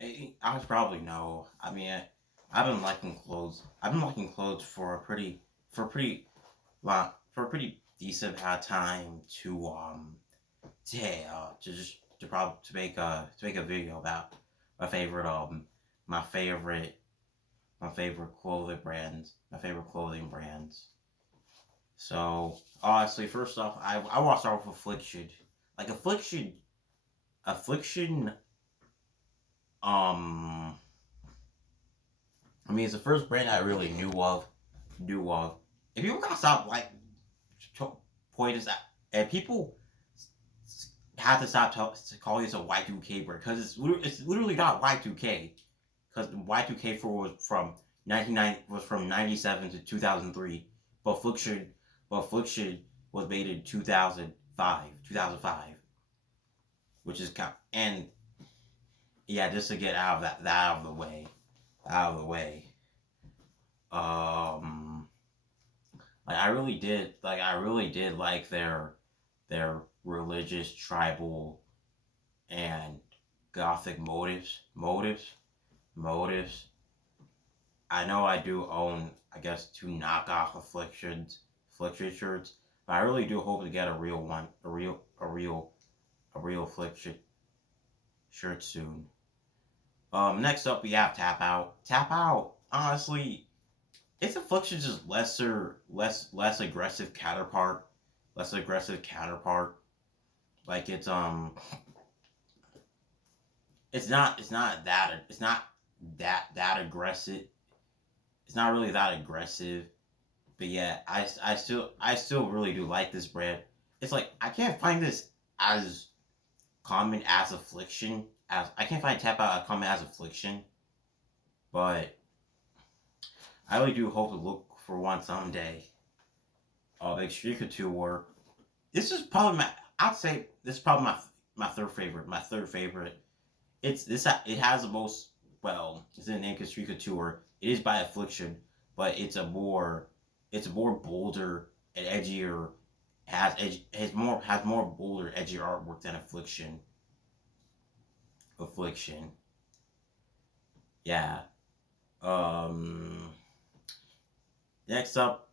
I would probably know. I mean, I've been liking clothes. I've been liking clothes for a pretty for a pretty decent amount of time to just to make a video about my favorite my favorite my favorite clothing brands. So honestly, first off, I want to start with Affliction. Like Affliction. Um, I mean, it's the first brand I really knew of. Knew of. If people gotta stop like point this out, and people have to stop calling this a Y2K brand because it's literally not Y2K because Y2K4 was from 1990 was from 97 to 2003, but Affliction was made in 2005, which is kind and yeah, just to get out of that out of the way, out of the way. Um, I really did like their religious, tribal, and gothic motives. I know I do own, I guess, two knockoff affliction shirts, but I really do hope to get a real one, a real affliction shirt soon. Next up we have Tap Out. Tap Out, honestly, its affliction's just less aggressive counterpart, less aggressive counterpart. Like it's not that aggressive. It's not really that aggressive. But yeah, I still really do like this brand. It's like I can't find this as common as Affliction. As I can't find Tap Out as common as Affliction, but I really do hope to look for one someday. Extreme Couture. This is probably my. I'd say this is probably my third favorite. My third favorite. It's this. It has the most. Well, it's in the name Extreme Couture. It is by Affliction, but it's a more bolder and edgier. Has more bolder, edgier artwork than Affliction. Affliction. Yeah. Um. Next up,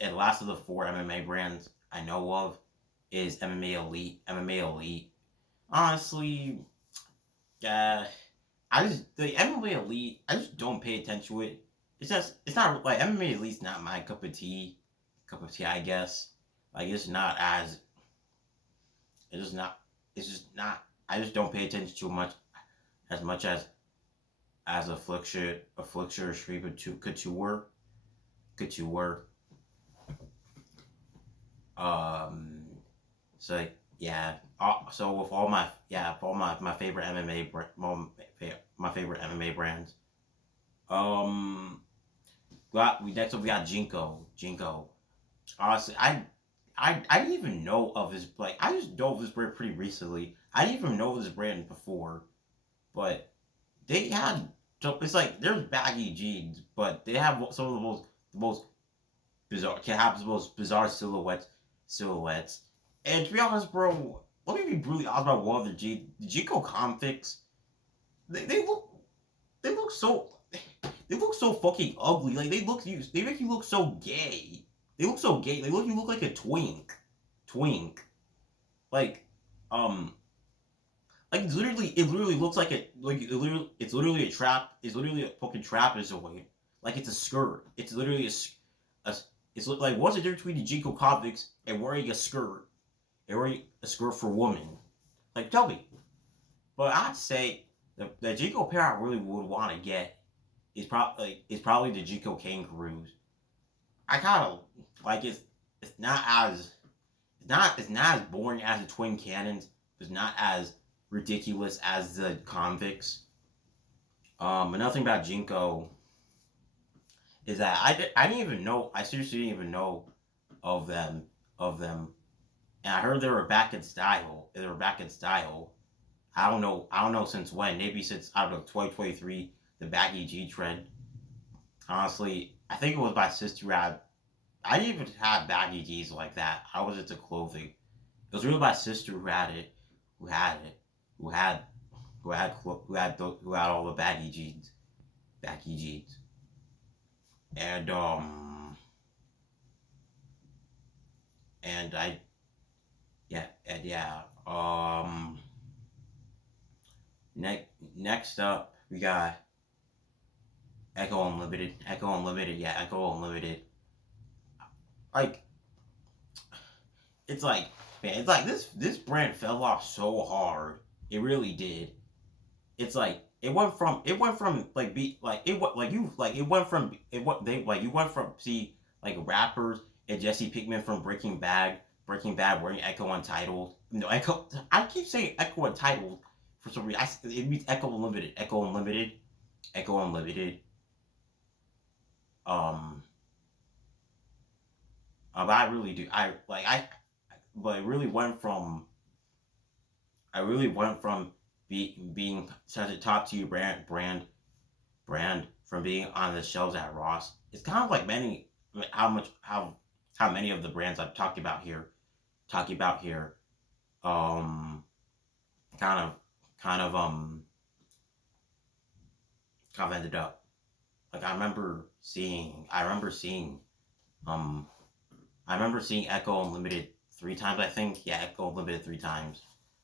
and last of the four MMA brands I know of is MMA Elite. MMA Elite. Honestly, uh, I just the MMA Elite. I just don't pay attention to it. It's not like MMA Elite's not my cup of tea. Cup of tea, I guess. Like it's not as it's just not it's just not. I just don't pay attention to much as Affliction or Street Couture. Um, so yeah. So with all my my favorite MMA my favorite MMA brands. Um, we next up we got Jinko. Jinko. Honestly, I didn't even know of this. Like I just know of this brand pretty recently. I didn't even know of this brand before, but they had. So it's like there's baggy jeans, but they have some of the most bizarre can have the most bizarre silhouettes. And to be honest, bro, let me be brutally honest about one of the Jinko convicts. They look so they look so fucking ugly. Like they make you look so gay. They look so gay. You look like a twink. Like um like it literally looks like it's literally a trap. It's literally a fucking trap is a way. Like it's a skirt. It's literally a it's like what's the difference between the Jinko convicts and wearing a skirt and wearing a skirt for women? Like tell me. But I'd say the Jinko pair I really would want to get is probably the Jinko Kangaroos. I kind of like it's not as it's not as boring as the Twin Cannons. It's not as ridiculous as the Convicts. Another thing about Jinko is that I didn't even know. I seriously didn't even know of them, and I heard they were back in style. They were back in style. I don't know since when. Maybe since I don't know 2023, the baggy G trend. Honestly, I think it was my sister who had. I didn't even have baggy jeans like that. I was into clothing. It was really my sister who had it, who had it, who had. who had all the baggy jeans, and and I yeah and yeah next up we got Echo Unlimited, yeah, Echo Unlimited. Like it's like man, it's like this brand fell off so hard. It really did. It's like it went from like be like it what like you like it went from it what they like you went from see like rappers and Jesse Pinkman from Breaking Bad wearing Echo Untitled. No, Echo. I keep saying Echo Untitled for some reason. It means Echo Unlimited. Echo Unlimited. Echo Unlimited. Um, but I really do. But it really went from. I really went from being such a top tier brand from being on the shelves at Ross. It's kind of like how many of the brands I've talking about here, um, kind of kind of kind of ended up. Like I remember seeing um I remember seeing Echo Unlimited 3 times. I think yeah, Echo Unlimited 3 times.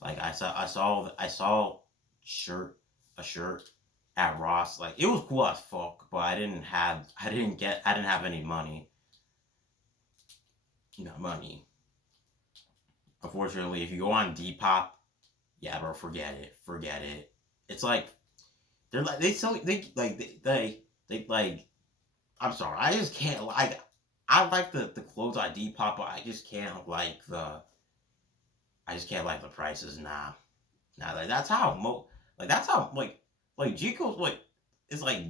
Like I saw shirt a shirt at Ross. Like it was cool as fuck, but I didn't have any money. You know, money. Unfortunately, if you go on Depop, yeah, bro, forget it. It's like they're like they sell they like. I'm sorry, I just can't like. I like the clothes on Depop, but I just can't like the prices. Nah, like that's how like Chico's like it's like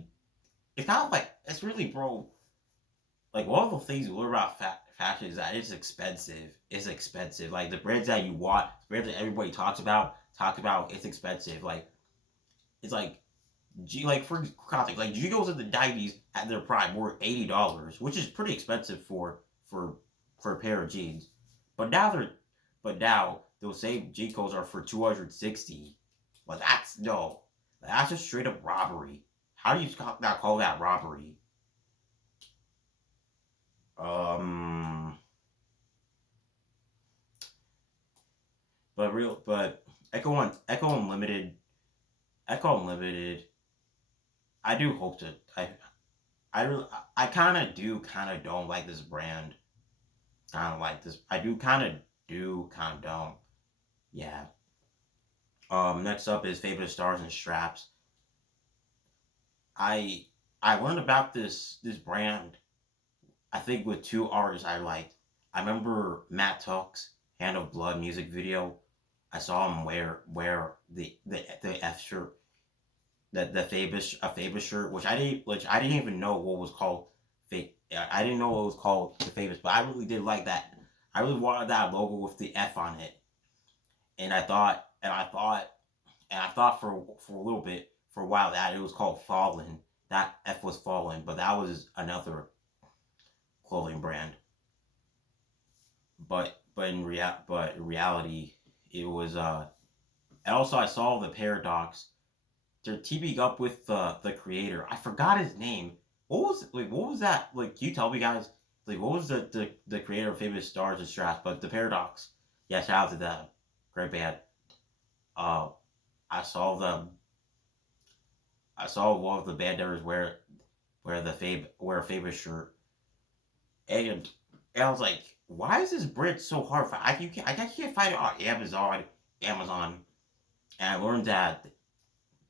it's kind of like it's really bro. Like one of the things we learn about fashion is that it's expensive. It's expensive. Like the brands that you want, the brands that everybody talk about. It's expensive. Like it's like like for context, like Jigos in the '90s at their prime were $80, which is pretty expensive for a pair of jeans. But now they're but now those same Jicos are for 260. Well, that's no, that's just straight up robbery. How do you not call that robbery? Um, but Echo Unlimited, Echo Unlimited. I do hope to. I really, I kind of do, kind of don't like this brand. Kind of like this. I do, kind of don't. Yeah. Next up is Favorite Stars and Straps. I I learned about this brand. I think with 2 artists I liked. I remember Matt Tuck's Hand of Blood music video. I saw him wear the F shirt, the Fabus a Fabus shirt, which I didn't even know what was called. I didn't know what was called the Fabus, but I really did like that. I really wanted that logo with the F on it, and I thought for a little bit for a while that it was called Fallen. That F was Fallen, but that was another clothing brand. But in reality, it was And also I saw the Paradox. They're teaming up with the creator. I forgot his name. What was that? Like, can you tell me, guys? Like, what was the creator of Famous Stars and Straps? But the Paradox. Yeah, shout out to them. Great band. Uh, I saw them. I saw one of the band members wear a Famous shirt, and I was like, why is this brand so hard? I can't find it on Amazon, and I learned that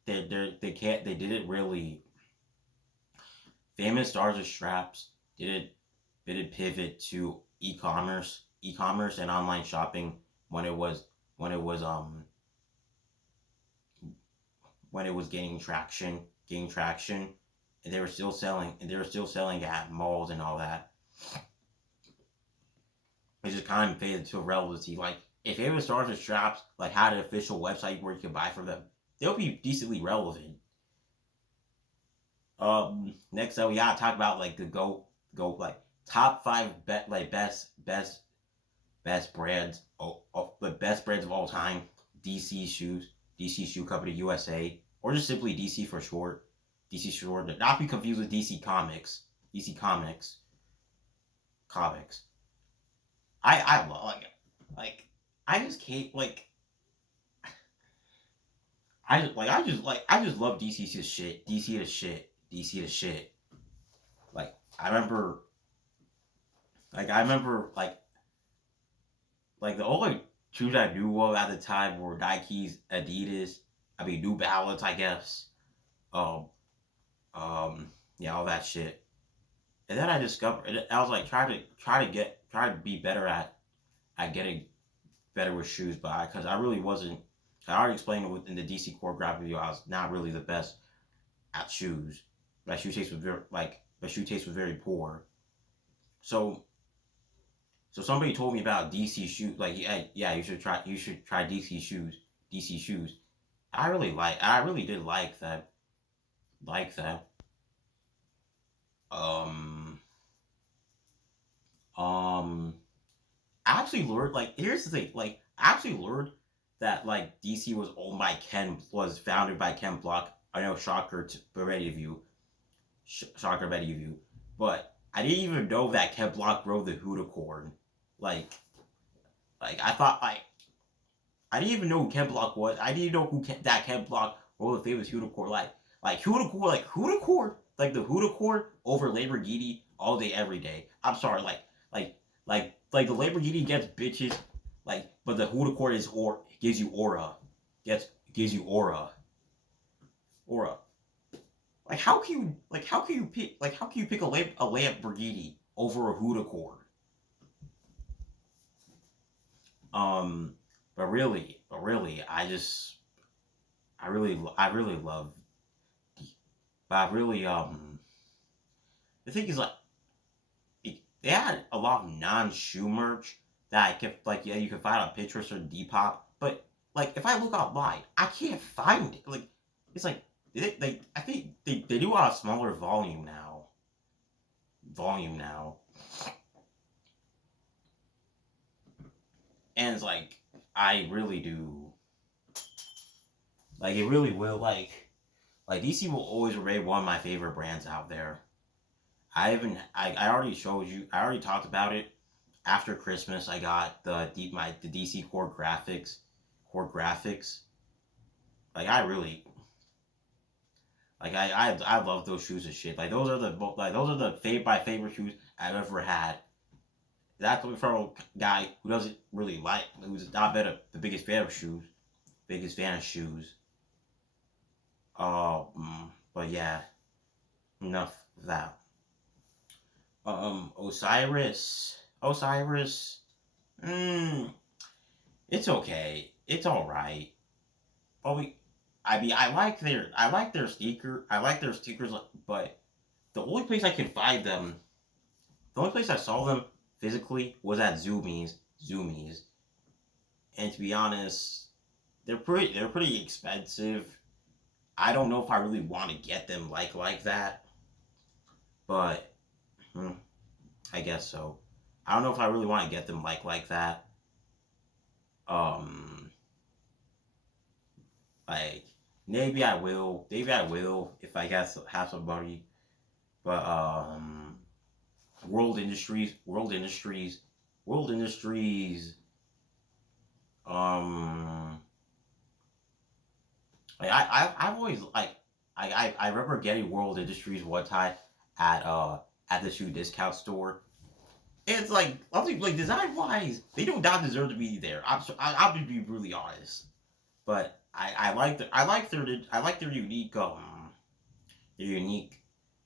they didn't really. Famous Stars and Straps didn't pivot to e-commerce and online shopping when it was when it was when it was gaining traction, and they were still selling at malls and all that. It just kind of faded to irrelevancy. Like if Famous Stars and Straps like had an official website where you could buy from them, they'll be decently relevant. Next up we gotta talk about like the go like top five best brands, the best brands of all time. DC shoes. DC Shoe Company USA, or just simply DC for short. DC short, not be confused with DC Comics. DC Comics, comics. I love like I just can't I just love DC's shit. DC to shit. DC to shit. Like I remember I remember the only shoes I knew of at the time were Nike's, Adidas, I mean New Balance, I guess. Um yeah, all that shit. And then I discovered I was like try to be better at getting better with shoes, but because I really wasn't. I already explained it within the DC Core graphic video. I was not really the best at shoes. My shoe taste was very poor. So somebody told me about DC shoes. Like yeah, you should try DC shoes. DC shoes. I really did like that. Um um I actually learned here's the thing, I actually learned that DC was owned by was founded by Ken Block. I know shocker to many of you. Shocker to many of you. But I didn't even know that Ken Block wrote the Hooticorn. Like I thought I didn't even know who Ken Block was. I didn't know that Ken Block wrote the famous Hooticorn. Hooticorn, like the Hooticorn over Lamborghini all day every day. I'm sorry, the Lamborghini gets bitches, but the Hooticorn gives you aura, gives you aura. How can you pick a Lamborghini over a Hooticorn? Um, but really, I really love, but I really the thing is they had a lot of non-shoe merch that I could yeah, you can find on Pinterest or Depop, but if I look online, I can't find it. It's I think they do a smaller volume now. And it's I really do it really will DC will always remain one of my favorite brands out there. I already showed you, I already talked about it. After Christmas I got the DC core graphics. I really I love those shoes and shit. Those are my favorite shoes I've ever had. That's coming from a guy who doesn't really who's not been the biggest fan of shoes. Biggest fan of shoes. But yeah, enough of that. Osiris. Mm, it's okay. It's all right. But I mean, I like their sneaker. I like their sneakers, but the only place I can find them, the only place I saw them physically was at Zoomies. And to be honest, they're pretty expensive. I don't know if I really want to get them like that, but I guess so. I don't know if I really want to get them like that. Um, like maybe I will. Maybe I will if I have some money. But World Industries. Um, I've always I remember getting World Industries one time at the shoe discount store. It's I think design wise, they do not deserve to be there. I'll just be really honest. But I like their unique their unique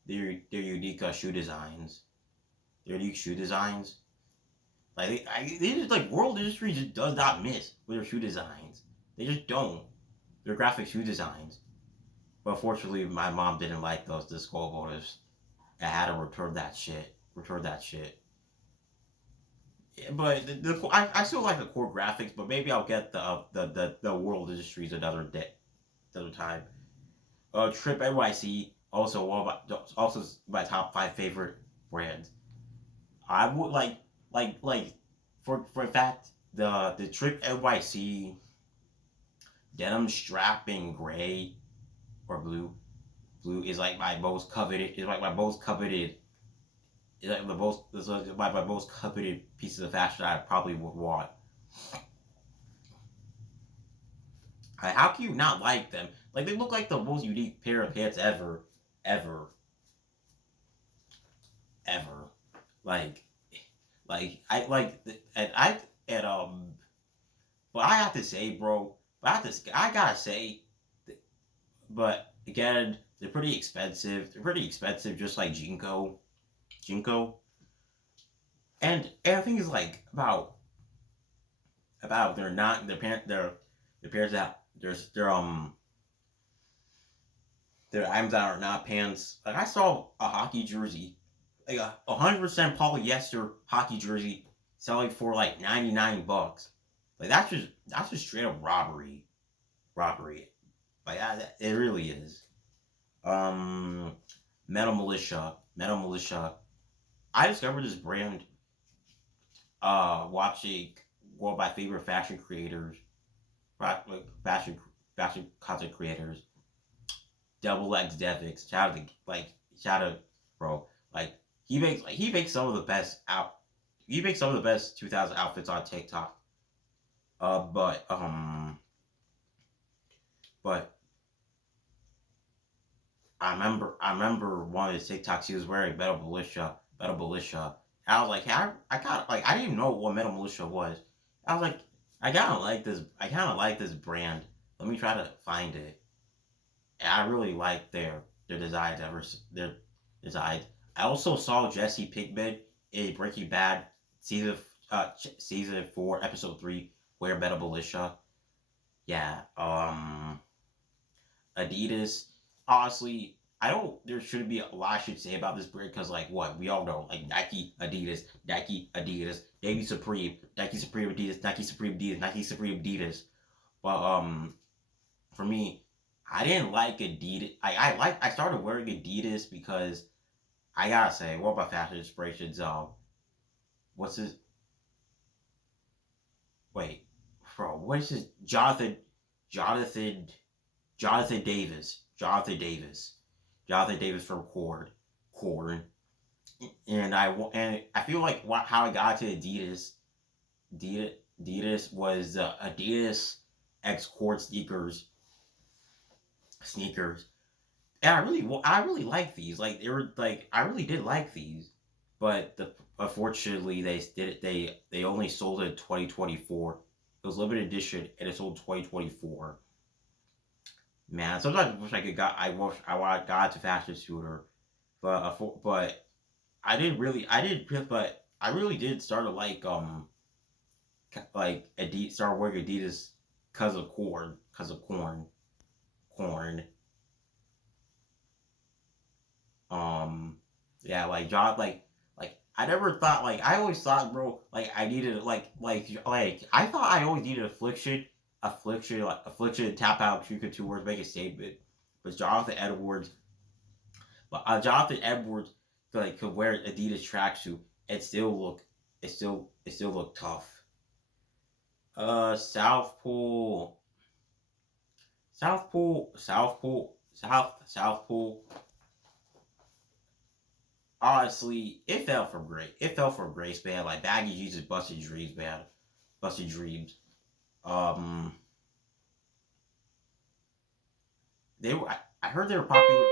their unique shoe designs. Their unique shoe designs. They just World Industries just does not miss with their shoe designs. They just don't. Their graphic shoe designs. But fortunately, my mom didn't like those disco bonus. I had to return that shit. Yeah, but I still like the core graphics, but maybe I'll get the World Industries another time. Trip NYC also my top 5 favorite brands. I would for a fact the Trip NYC denim strap in gray or blue. Blue is like my most coveted. Is like my most coveted. Is like the most. Is like my most coveted pieces of fashion I probably would want. Like, how can you not like them? Like they look like the most unique pair of pants ever, ever, ever. Like, I like and I and But I have to say, bro. I gotta say, but again, they're pretty expensive. They're pretty expensive, just like Jinko. Jinko. And I think it's like about they're not their parents that their items that are not pants. Like I saw a hockey jersey, like a 100% polyester hockey jersey, selling for like $99. Like that's just straight up robbery. Like it really is. Um, Metal Militia. I discovered this brand watching one of my favorite fashion creators, like fashion content creators, Double X Devix. Shout out, bro. Like he makes some of the best out. He makes some of the best 2000 outfits on TikTok. Uh, but um, but I remember one of his TikToks. He was wearing Metal Militia. And I was like, hey, I kind of like I didn't even know what Metal Militia was. I was like, I kind of like this. I kind of like this brand. Let me try to find it. And I really like their designs. Their designs. I also saw Jesse Pinkman in Breaking Bad season season 4 episode 3 wear Metal Militia. Yeah. Adidas. Honestly, I don't. There shouldn't be a lot I should say about this brand because, like, what we all know, like Nike, Adidas, Nike Supreme, Adidas, Nike Supreme, Adidas, Nike Supreme, Adidas. But for me, I didn't like Adidas. I started wearing Adidas because I gotta say, one of my fashion inspirations. What's his? Wait, bro, what is his? Jonathan, Jonathan Davis, Jonathan Davis from Corn, and I feel like how I got to Adidas was Adidas X Cord sneakers, and I really like these. Like they were like I really did like these, but unfortunately they only sold it in 2024. It was limited edition and it sold 2024. Man, sometimes I wish I got to fashion sooner, but but I really did start to like Adidas, start wearing Adidas because of corn. Um, yeah, like John, like I never thought like I always thought, bro, like I needed like I thought I always needed affliction, tap out, true couture, make a statement. But Jonathan Edwards like could wear Adidas tracksuit and still it still look tough. Southpool, South Pool. Honestly, it fell from grace, man. Like Baggy Jesus busted dreams, man. Busted dreams. Um, I heard they were popular.